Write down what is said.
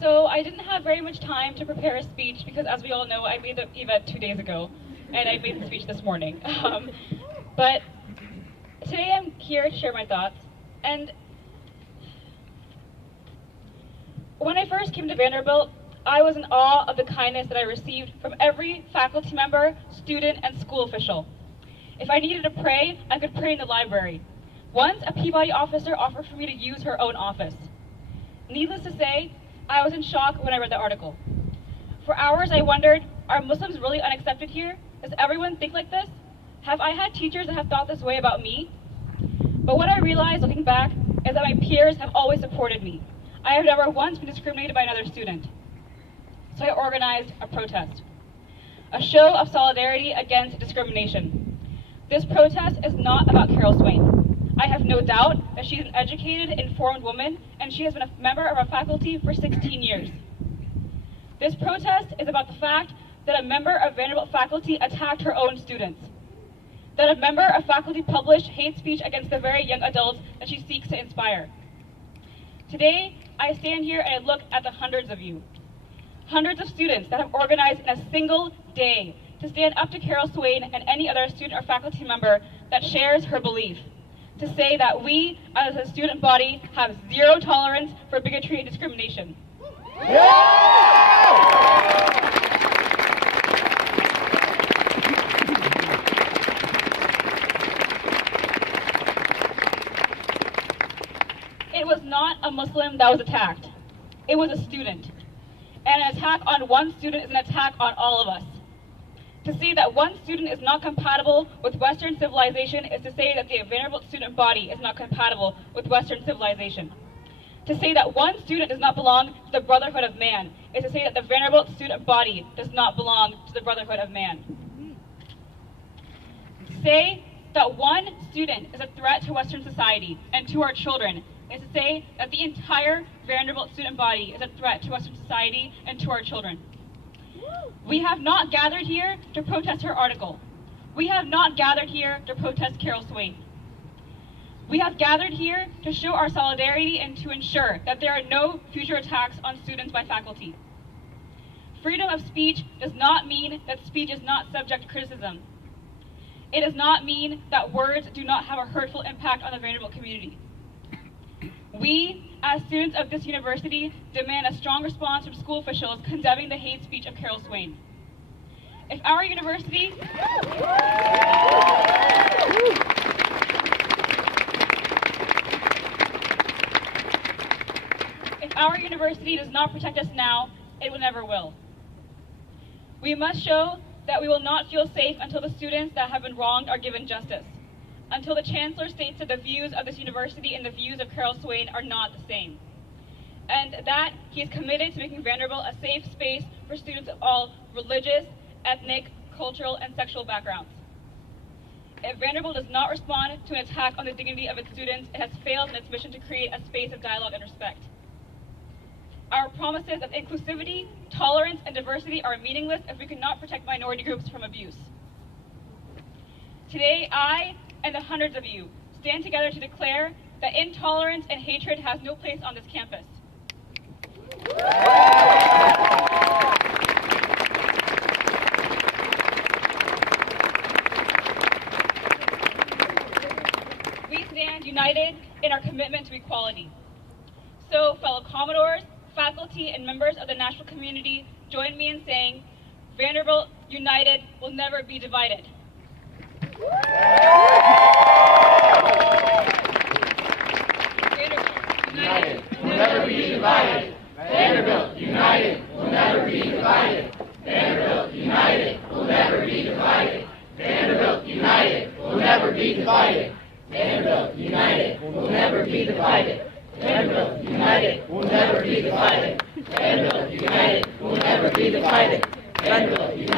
So I didn't have very much time to prepare a speech because, as we all know, I made the event 2 days ago, and I made the speech this morning. But today I'm here to share my thoughts. And when I first came to Vanderbilt, I was in awe of the kindness that I received from every faculty member, student, and school official. If I needed to pray, I could pray in the library. Once, a Peabody officer offered for me to use her own office. Needless to say, I was in shock when I read the article. For hours I wondered, are Muslims really unaccepted here? Does everyone think like this? Have I had teachers that have thought this way about me? But what I realized looking back is that my peers have always supported me. I have never once been discriminated by another student. So I organized a protest, a show of solidarity against discrimination. This protest is not about Carol Swain. I have no doubt that she's an educated, informed woman, and she has been a member of our faculty for 16 years. This protest is about the fact that a member of Vanderbilt faculty attacked her own students, that a member of faculty published hate speech against the very young adults that she seeks to inspire. Today, I stand here and I look at the hundreds of you, hundreds of students that have organized in a single day to stand up to Carol Swain and any other student or faculty member that shares her belief, to say that we, as a student body, have zero tolerance for bigotry and discrimination. It was not a Muslim that was attacked. It was a student. And an attack on one student is an attack on all of us. To say that one student is not compatible with Western civilization is to say that the Vanderbilt student body is not compatible with Western civilization. To say that one student does not belong to the brotherhood of man is to say that the Vanderbilt student body does not belong to the brotherhood of man. To say that one student is a threat to Western society and to our children is to say that the entire Vanderbilt student body is a threat to Western society and to our children. We have not gathered here to protest her article. We have not gathered here to protest Carol Swain. We have gathered here to show our solidarity and to ensure that there are no future attacks on students by faculty. Freedom of speech does not mean that speech is not subject to criticism. It does not mean that words do not have a hurtful impact on the Vanderbilt community. We, as students of this university, demand a strong response from school officials condemning the hate speech of Carol Swain. If our university does not protect us now, it will never will. We must show that we will not feel safe until the students that have been wronged are given justice, until the Chancellor states that the views of this university and the views of Carol Swain are not the same, and that he is committed to making Vanderbilt a safe space for students of all religious, ethnic, cultural, and sexual backgrounds. If Vanderbilt does not respond to an attack on the dignity of its students, it has failed in its mission to create a space of dialogue and respect. Our promises of inclusivity, tolerance, and diversity are meaningless if we cannot protect minority groups from abuse. Today, I and the hundreds of you stand together to declare that intolerance and hatred has no place on this campus. We stand united in our commitment to equality. So, fellow Commodores, faculty, and members of the national community, join me in saying, Vanderbilt united will never be divided. United will never be divided. Vanderbilt united will never be divided. Vanderbilt united will never be divided. Vanderbilt united will never be divided. Vanderbilt united will never be divided. Vanderbilt united will never be divided. Vanderbilt united will never be divided. Vanderbilt united.